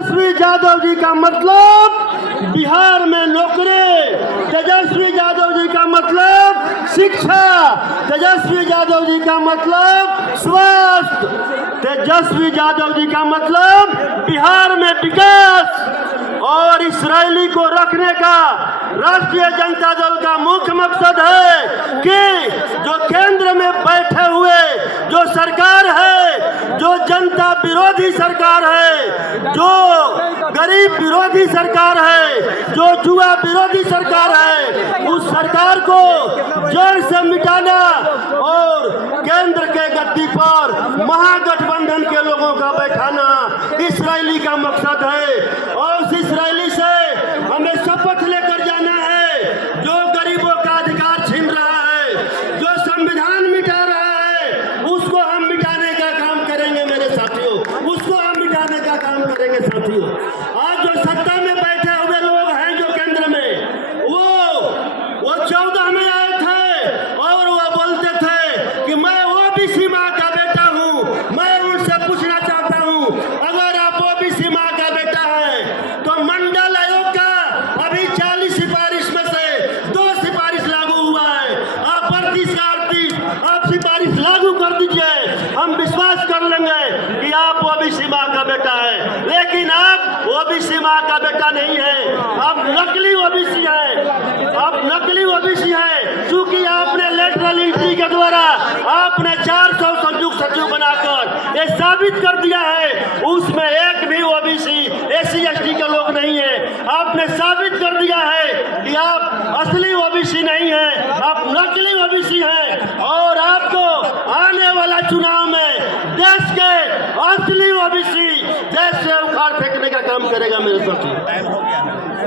तेजस्वी यादव जी का मतलब बिहार में नौकरी, तेजस्वी यादव जी का मतलब शिक्षा, तेजस्वी यादव जी का मतलब स्वास्थ्य, तेजस्वी यादव जी का मतलब बिहार में विकास। और इस्राएली को रखने का राष्ट्रीय जनता दल का मुख्य मकसद है कि जो केंद्र में बैठे हुए जो सरकार है, जो जनता विरोधी सरकार है, जो गरीब विरोधी सरकार है, जो जुआ विरोधी सरकार है, उस सरकार को जड़ से मिटाना और केंद्र के गद्दी पर महागठबंधन के लोगों का बैठाना इस्राएली का मकसद है। और उस इस्राएली से हमें शपथ लेकर जाना है जो गरीबों का अधिकार छीन रहा है, जो संविधान मिटा रहा है, उसको हम मिटाने का काम करेंगे मेरे साथियों, उसको हम मिटाने का काम करेंगे साथियों। आज जो सत्ता में बैठे हुए लोग हैं जो केंद्र में, वो 14 में आए थे और वो बोलते थे कि मैं ओबीसी माँ का बेटा हूँ। मैं उनसे पूछना चाहता हूँ, अगर आप ओबीसी माँ का बेटा है तो मंडल आयोग का अभी 40 सिफारिश में से 2 सिफारिश लागू हुआ है। आप 38 आप सिफारिश लागू कर दीजिए, हम विश्वास कर लेंगे कि आप ओबीसी माँ का बेटा है। लेकिन आप ओबीसी माँ का बेटा नहीं है, आप नकली ओबीसी है, आप नकली ओबीसी है। चूंकि आपने लेटरल एंट्री के द्वारा आपने 400 संयुक्त सचिव बनाकर ये साबित कर दिया है उसमें एक भी ओबीसी एससी एसटी के लोग नहीं है। आपने साबित कर दिया है कि आप असली ओबीसी नहीं है, आप नकली ओबीसी हैं। और आपको आने वाला चुनाव में देश के असली ओबीसी देश से उखाड़ फेंकने का काम करेगा मेरे साथी।